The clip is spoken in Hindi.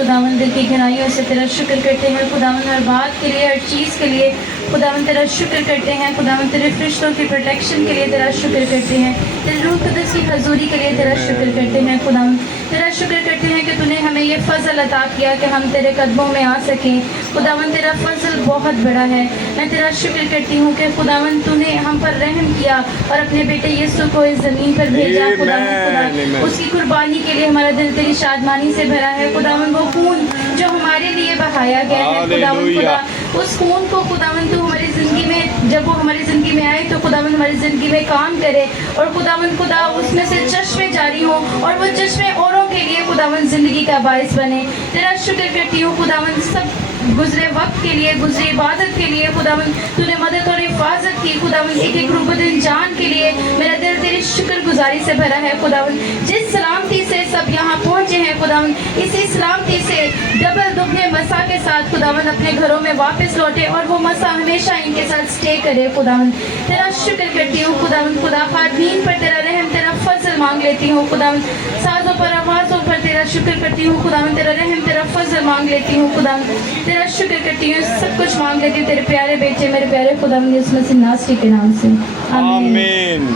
खुदावन दिल की गहराइयों से तेरा शुक्र करते हैं खुदावन, हर बात के लिए, हर चीज़ के लिए खुदावन तेरा शुक्र करते हैं खुदावन, तेरे फरिश्तों की प्रोटेक्शन के लिए तेरा शुक्र करते हैं, तेरे रूह कुदस की हजूरी के लिए तेरा शुक्र करते हैं खुदावन, तेरा शुक्र करते हैं कि तूने हमें ये फ़ज़ल अता किया कि हम तेरे कदमों में आ सकें खुदावन, तेरा फ़ज़ल बहुत बड़ा है। मैं तेरा शुक्र करती हूँ कि खुदावन तूने हम पर रहम किया और अपने बेटे यीशु को इस ज़मीन पर भेजा खुदावन, उसकी कुर्बानी के लिए हमारा दिल तेरी शादमानी से भरा है खुदावन, वो खून जो हमारे लिए बहाया गया है खुदावन, खुदा उस खून को खुदावन तू हमारी ज़िंदगी में, जब वो हमारी ज़िंदगी में आए तो खुदावन हमारी ज़िंदगी में काम करे और खुदावन खुदा उसमें से चश्मे जारी हो और वो चश्मे औरों के लिए खुदावन ज़िंदगी का बायस बने। तेरा शुक्र करती हूँ खुदावन सब गुजरे वक्त के लिए, गुजरे इबादत के लिए खुदावन, तूने मदद और हिफाजत की खुदावन, एक एक रुबुदिन जान के लिए मेरा दिल तेरी शुक्रगुजारी से भरा है खुदावन। जिस सलामती से सब यहाँ पहुँचे हैं खुदावन, इसी सलामती से डबल दुगने मसा के साथ खुदावन अपने घरों में वापस लौटे और वो मसा हमेशा इनके साथ स्टे करे खुदावन। तेरा शुक्र करती हूँ खुदावन, खुदा खातमीन पर तेरा रहम, तेरा फजल मांग लेती हूँ खुदावन, साजों पर आवाज़ों पर तेरा शुक्र करती हूँ खुदावन, तेरा रहम तेरा फजल मांग लेती हूँ खुदावन, तेरा शुक्र करती हूँ, सब कुछ मांग लेती हूँ तेरे प्यारे बेटे मेरे प्यारे खुदावन यीशु मसीह नासरी के नाम से, आमीन।